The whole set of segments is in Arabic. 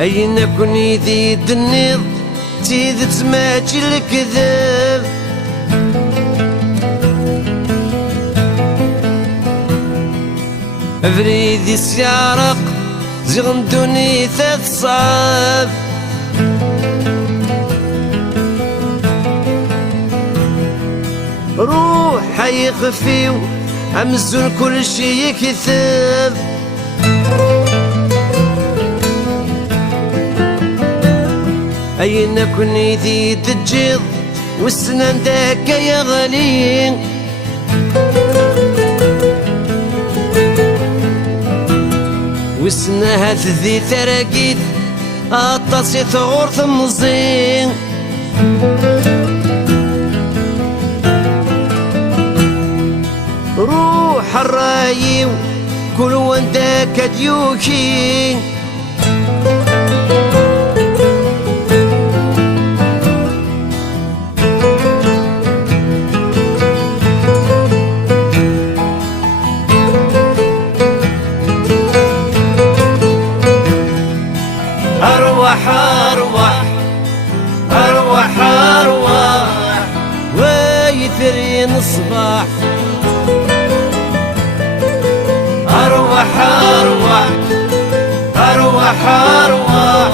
أين كوني ذي النيض تيذت ماجي الكذب. أفريدي سيارق زغندوني ثلاث صاب. روح يخفيو أمزون كل شي يكذب. أين كوني ذي تجيض والسنان داك يغلي. وسنها ذي ثراقيت أطاسي ثغور ثمزين. روح الرايو كل ونداك ديوكي. أروح أروح أروح أروح ويثرين الصباح. أروح أروح أروح أروح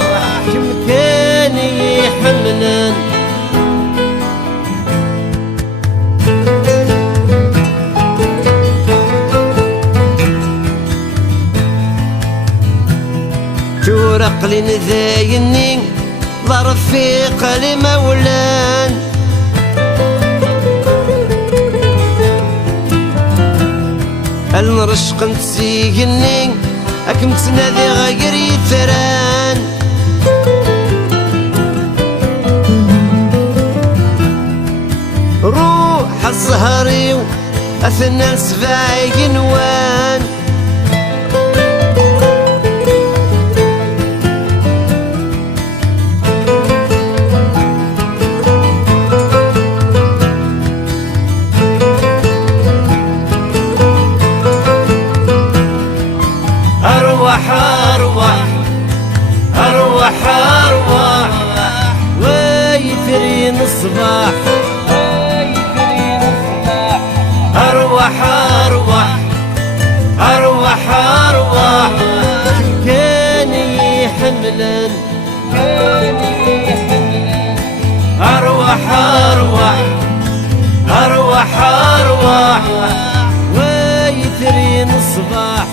كم كان يحملن. تورق لي نذايني لرفيق لي مولان. المرشق نتسيقني أكم تنادي غير يثران. روح الزهري أثنى سبايق نوان. أروح أروح أروح أروح ويثرين الصباح. أروح أروح أروح أروح كان يحملن. أروح أروح أروح أروح ويثرين الصباح.